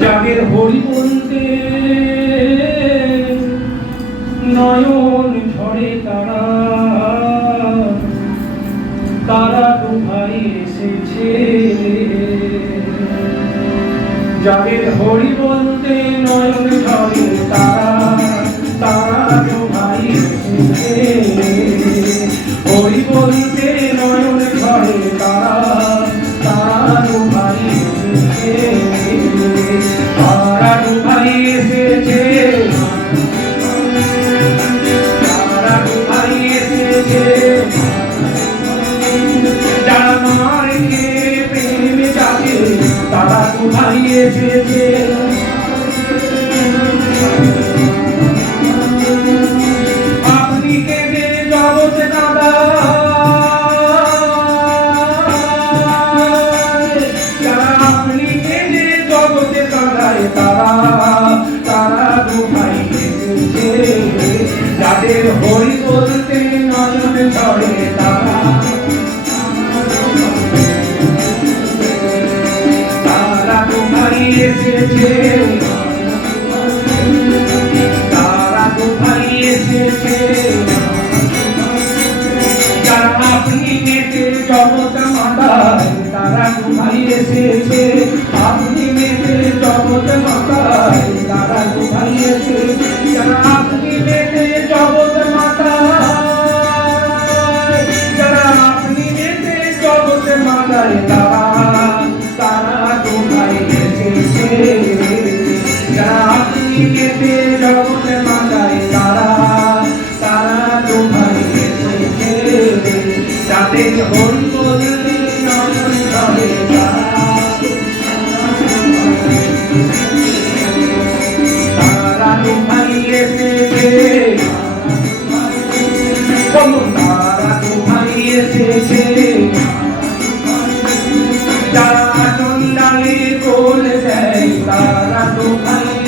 জাগের হরি বলতে, নয়ন ঝরে তারা তারা তোমায় এসেছে। জাগের হরি বলতে, নয়ন ঝরে তারা তারা তোমায় এসেছে। হরি বলতে হারিয়ে ফিরে আপনি কেঁদে তারা যাদের হয়ে মোটা মাথায় এসেছে? আপনি মেয়েদের জগৎ মাথায় আপনি মেয়ে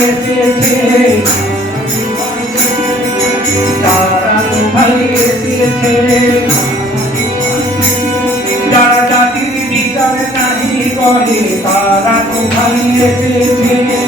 এসেছে তারা কোথায় এসেছে যারা জাতির বিচার নাহি তারা কোথায় এসেছে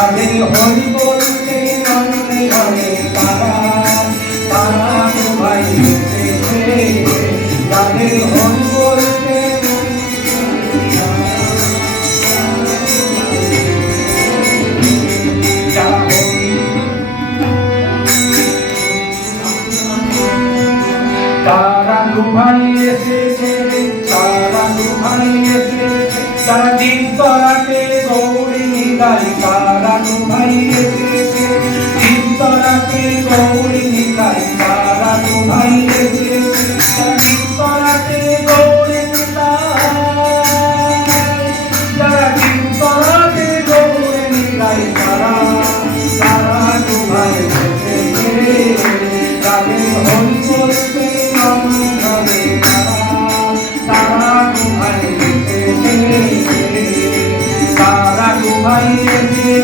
তাদের হরি বলতে মনে ঘরে তারা তারা তোমায় এসেছে হরি বলতে তারা তোমায় এসেছে, তারা তোমায় এসেছে। তারা দিন তরাতে গৌরী নিগাই এসেছে দিন তরাতে গৌরী এসেছে তারা দিন তরাতে গৌরী নিগাই তারা দিন তরাতে গৌরী নিগাই তারা তারা তোমায় এসেছে তাদের হরি মন ধরে তারা তারা তোমায় এসেছে তারা তোমায় এসেছে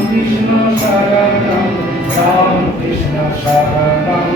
রাম কৃষ্ণ শরণম রাম কৃষ্ণ শরণম